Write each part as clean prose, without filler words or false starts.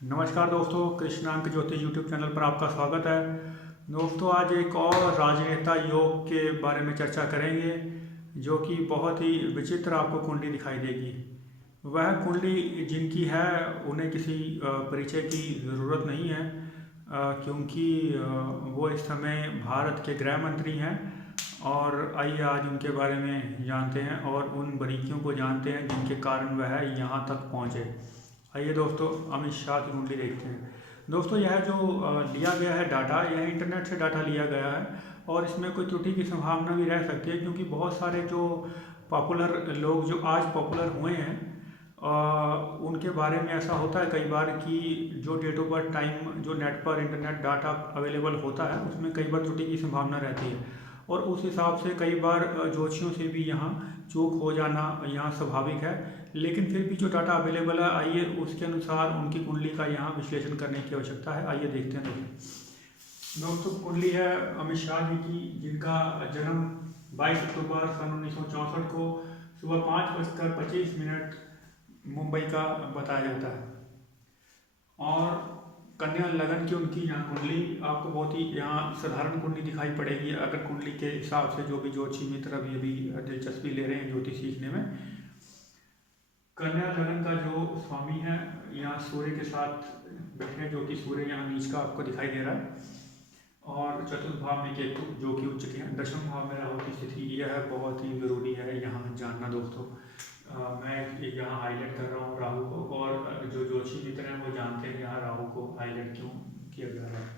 नमस्कार दोस्तों, कृष्णांक ज्योतिष यूट्यूब चैनल पर आपका स्वागत है। दोस्तों, आज एक और राजनेता योग के बारे में चर्चा करेंगे जो कि बहुत ही विचित्र आपको कुंडली दिखाई देगी। वह कुंडली जिनकी है उन्हें किसी परिचय की ज़रूरत नहीं है, क्योंकि वो इस समय भारत के गृह मंत्री हैं। और आइए आज उनके बारे में जानते हैं और उन बारीकियों को जानते हैं जिनके कारण वह यहाँ तक पहुँचे। आइए दोस्तों, अमित शाह की कुंडली देखते हैं। दोस्तों, यह जो लिया गया है डाटा, यह इंटरनेट से डाटा लिया गया है और इसमें कोई त्रुटि की संभावना भी रह सकती है, क्योंकि बहुत सारे जो पॉपुलर लोग जो आज पॉपुलर हुए हैं उनके बारे में ऐसा होता है कई बार कि जो डेट ऑफ बर्थ टाइम जो नेट पर इंटरनेट डाटा अवेलेबल होता है उसमें कई बार त्रुटि की संभावना रहती है। और उस हिसाब से कई बार ज्योतिषियों से भी यहाँ चूक हो जाना यहाँ स्वाभाविक है। लेकिन फिर भी जो डाटा अवेलेबल है, आइए उसके अनुसार उनकी कुंडली का यहाँ विश्लेषण करने की आवश्यकता है। आइए देखते हैं दोस्तों, कुंडली है अमित शाह जी की, जिनका जन्म 22 अक्टूबर सन 1964 को सुबह 5:25 मुंबई का बताया जाता है। और कन्या लगन की उनकी यहाँ कुंडली आपको बहुत ही यहाँ साधारण कुंडली दिखाई पड़ेगी, अगर कुंडली के हिसाब से जो भी ज्योतिषी मित्र अभी दिलचस्पी ले रहे हैं ज्योतिष सीखने में। कन्या लगन का जो स्वामी है यहाँ सूर्य के साथ बैठे हैं, जो कि सूर्य यहाँ नीच का आपको दिखाई दे रहा है। और चतुर्थ भाव में केतु जो कि उच्च के हैं। दशम भाव में राहु की स्थिति, यह बहुत ही ज़रूरी है यहाँ जानना दोस्तों। मैं यहाँ हाईलाइट कर रहा हूँ राहु को, और जो ज्योतिषी मित्र हैं वो जानते हैं यहाँ राहु को हाईलाइट क्यों किया जा रहा है।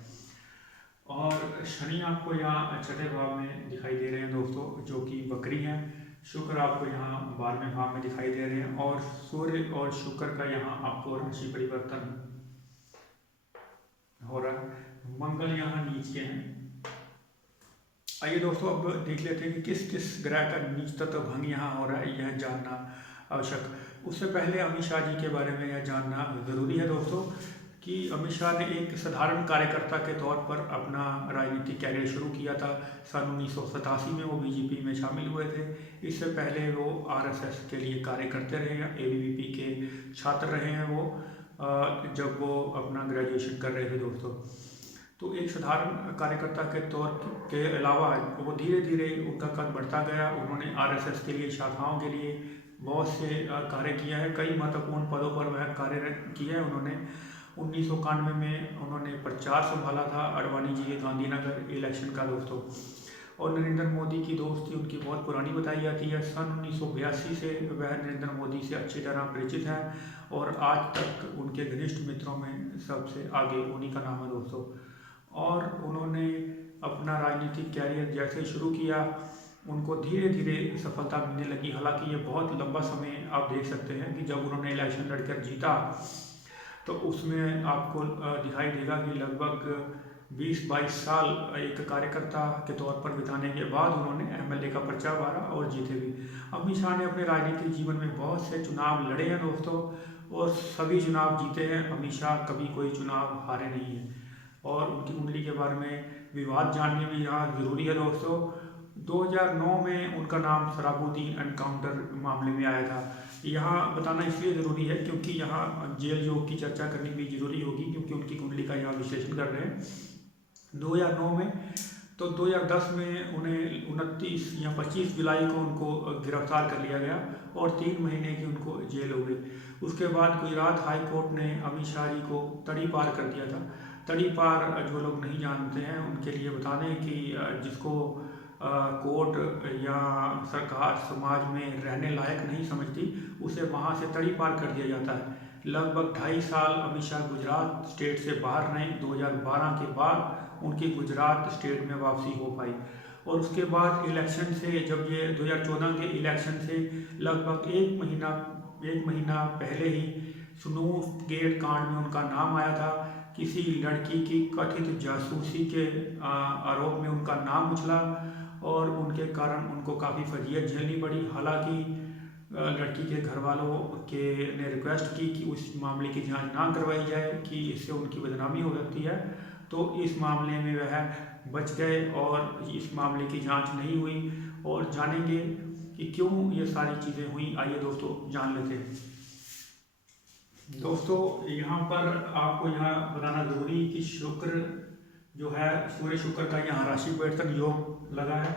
और शनि आपको यहाँ छठे भाव में दिखाई दे रहे हैं दोस्तों, जो कि बकरी हैं। शुक्र आपको यहाँ 12वें भाव में दिखाई दे रहे हैं, और सूर्य और शुक्र का यहाँ आपको राशि परिवर्तन हो रहा है। मंगल यहाँ नीच के हैं। आइए दोस्तों, अब देख लेते हैं कि किस किस ग्रह का नीच तत्व भंग यहाँ हो रहा है, यह जानना आवश्यक। उससे पहले अमित शाह जी के बारे में यह जानना ज़रूरी है दोस्तों कि अमित शाह ने एक साधारण कार्यकर्ता के तौर पर अपना राजनीतिक कैरियर शुरू किया था। सन 1987 में वो बीजेपी में शामिल हुए थे। इससे पहले वो आरएसएस के लिए कार्य करते रहे हैं, एबीवीपी के छात्र रहे हैं वो, जब वो अपना ग्रेजुएशन कर रहे थे दोस्तों। तो एक साधारण कार्यकर्ता के तौर के अलावा वो धीरे धीरे उनका कद बढ़ता गया। उन्होंने आरएसएस के लिए, शाखाओं के लिए बहुत से कार्य किया है। कई महत्वपूर्ण पदों पर वह कार्य किया है उन्होंने। 1991 में उन्होंने प्रचार संभाला था अडवाणी जी के गांधीनगर इलेक्शन का दोस्तों। और नरेंद्र मोदी की दोस्ती उनकी बहुत पुरानी बताई जाती है। सन 1982 से वह नरेंद्र मोदी से अच्छी तरह परिचित हैं, और आज तक उनके घनिष्ठ मित्रों में सबसे आगे उन्हीं का नाम है दोस्तों। और उन्होंने अपना राजनीतिक कैरियर जैसे शुरू किया, उनको धीरे धीरे सफलता मिलने लगी। हालांकि ये बहुत लंबा समय आप देख सकते हैं कि जब उन्होंने इलेक्शन लड़कर जीता तो उसमें आपको दिखाई देगा कि लगभग 20-22 साल एक कार्यकर्ता के तौर पर बिताने के बाद उन्होंने एमएलए का पर्चा भरा और जीते भी। अमित शाह ने अपने राजनीतिक जीवन में बहुत से चुनाव लड़े हैं दोस्तों, और सभी चुनाव जीते हैं। अमित शाह कभी कोई चुनाव हारे नहीं है। और उनकी कुंडली के बारे में विवाद जानने भी यहाँ ज़रूरी है दोस्तों। 2009 में उनका नाम सराबुद्दीन एनकाउंटर मामले में आया था। यहाँ बताना इसलिए ज़रूरी है क्योंकि यहाँ जेल योग की चर्चा करनी भी ज़रूरी होगी, क्योंकि उनकी कुंडली का यहाँ विश्लेषण कर रहे हैं 2009 में। तो 2010 में उन्हें 29 या 25 जुलाई को उनको गिरफ्तार कर लिया गया और 3 महीने की उनको जेल हो गई। उसके बाद गुजरात हाई कोर्ट ने अमित शाह जी को तड़ी पार कर दिया था। तड़ी पार जो लोग नहीं जानते हैं उनके लिए बता दें कि जिसको कोर्ट या सरकार समाज में रहने लायक नहीं समझती, उसे वहाँ से तड़ी पार कर दिया जाता है। लगभग 2.5 साल अमित शाह गुजरात स्टेट से बाहर रहे। 2012 के बाद उनकी गुजरात स्टेट में वापसी हो पाई। और उसके बाद इलेक्शन से, जब ये 2014 के इलेक्शन से लगभग एक महीना पहले ही स्नूफ गेट कांड में उनका नाम आया था। किसी लड़की की कथित जासूसी के आरोप में उनका नाम उछला और उनके कारण उनको काफ़ी फजीयत झेलनी पड़ी। हालांकि लड़की के घर वालों ने रिक्वेस्ट की कि उस मामले की जांच ना करवाई जाए कि इससे उनकी बदनामी हो सकती है, तो इस मामले में वह बच गए और इस मामले की जांच नहीं हुई। और जानेंगे कि क्यों ये सारी चीज़ें हुई, आइए दोस्तों जान लेते हैं। दोस्तों यहाँ पर आपको यहाँ बताना जरूरी कि शुक्र जो है, सूर्य शुक्र का यहाँ राशि परिवर्तन योग लगा है,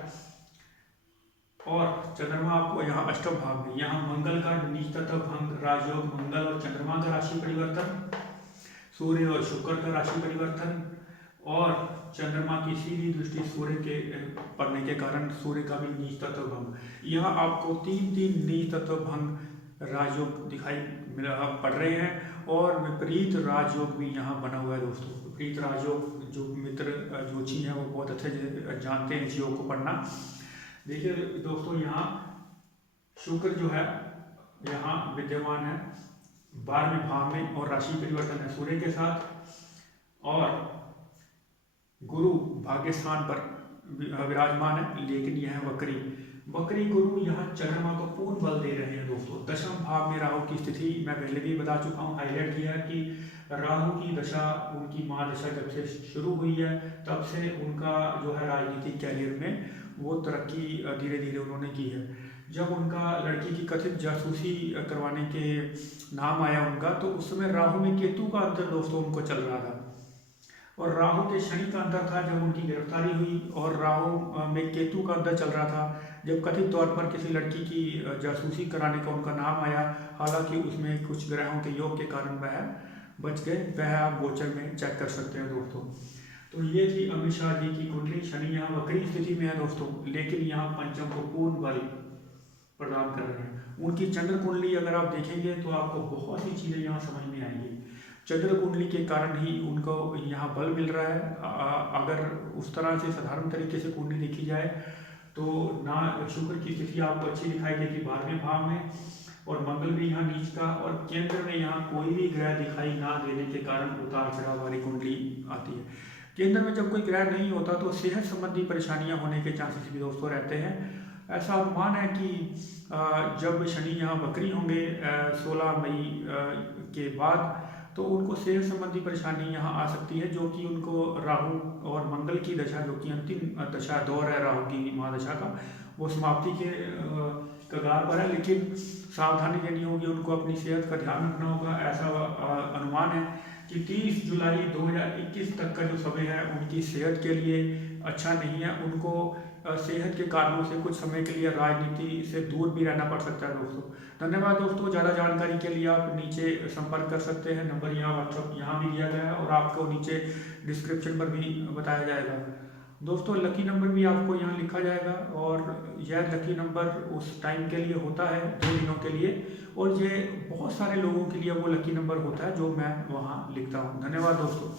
और चंद्रमा आपको यहाँ अष्टम भाव में, यहाँ मंगल का नीच तत्व भंग, राजयोग, मंगल और चंद्रमा का राशि परिवर्तन, सूर्य और शुक्र का राशि परिवर्तन, और चंद्रमा की सीधी दृष्टि सूर्य के पड़ने के कारण सूर्य का भी नीच तत्व भंग। यहाँ आपको तीन तीन नीच तत्व भंग राजयोग दिखाई पड़ रहे हैं, और विपरीत राजयोग भी यहाँ बना हुआ है दोस्तों। विपरीत राजयोग जो मित्र जोशी हैं वो बहुत अच्छे जानते हैं इस योग को पढ़ना। देखिए दोस्तों, यहाँ शुक्र जो है यहाँ विद्यमान है 12वें भाव में, और राशि परिवर्तन है सूर्य के साथ, और गुरु भाग्य स्थान पर विराजमान है, लेकिन यह वक्री वक्री गुरु यहाँ चंद्रमा को पूर्ण बल दे रहे हैं दोस्तों। दशम भाव में राहु की स्थिति मैं पहले भी बता चुका हूँ, हाईलाइट किया कि राहु की दशा, उनकी महादशा जब से शुरू हुई है तब से उनका जो है राजनीतिक कैरियर में वो तरक्की धीरे धीरे उन्होंने की है। जब उनका लड़की की कथित जासूसी करवाने के नाम आया उनका, तो उस समय राहु में केतु का अंतर दोस्तों उनको चल रहा था, और राहु के शनि का अंतर था जब उनकी गिरफ्तारी हुई, और राहु में केतु का अंतर चल रहा था जब कथित तौर पर किसी लड़की की जासूसी कराने का उनका नाम आया। हालांकि उसमें कुछ ग्रहों के योग के कारण वह बच गए, वह आप गोचर में चेक कर सकते हैं दोस्तों। तो ये थी अमित शाह जी की कुंडली। शनि यहाँ वक्री स्थिति में है दोस्तों, लेकिन यहाँ पंचम को पूर्ण बल प्रदान कर रहे हैं। उनकी चंद्र कुंडली अगर आप देखेंगे तो आपको बहुत सी चीज़ें यहाँ समझ में आएंगी। चंद्र कुंडली के कारण ही उनको यहाँ बल मिल रहा है। अगर उस तरह से साधारण तरीके से कुंडली देखी जाए तो ना शुक्र की स्थिति आपको अच्छी दिखाई देगी 12वें भाव में, और मंगल भी यहाँ नीच का, और केंद्र में यहाँ कोई भी ग्रह दिखाई ना देने के कारण उतार चढ़ाव वाली कुंडली आती है। केंद्र में जब कोई ग्रह नहीं होता तो सेहत संबंधी परेशानियां होने के चांसेस भी दोस्तों रहते हैं। ऐसा अनुमान है कि जब शनि यहाँ वक्री होंगे 16 मई के बाद, तो उनको सेहत संबंधी परेशानी यहाँ आ सकती है, जो कि उनको राहु और मंगल की दशा, जो कि अंतिम दशा दौर है राहु की महादशा का, वो समाप्ति के कगार पर है। लेकिन सावधानी लेनी होगी, उनको अपनी सेहत का ध्यान रखना होगा। ऐसा अनुमान है कि 30 जुलाई 2021 तक का जो समय है उनकी सेहत के लिए अच्छा नहीं है। उनको सेहत के कारणों से कुछ समय के लिए राजनीति से दूर भी रहना पड़ सकता है दोस्तों। धन्यवाद दोस्तों। ज़्यादा जानकारी के लिए आप नीचे संपर्क कर सकते हैं, नंबर यहाँ व्हाट्सअप यहाँ भी दिया गया है, और आपको नीचे डिस्क्रिप्शन पर भी बताया जाएगा दोस्तों। लकी नंबर भी आपको यहाँ लिखा जाएगा, और यह लकी नंबर उस टाइम के लिए होता है 2 दिनों के लिए, और ये बहुत सारे लोगों के लिए वो लकी नंबर होता है जो मैं वहाँ लिखता हूँ। धन्यवाद दोस्तों।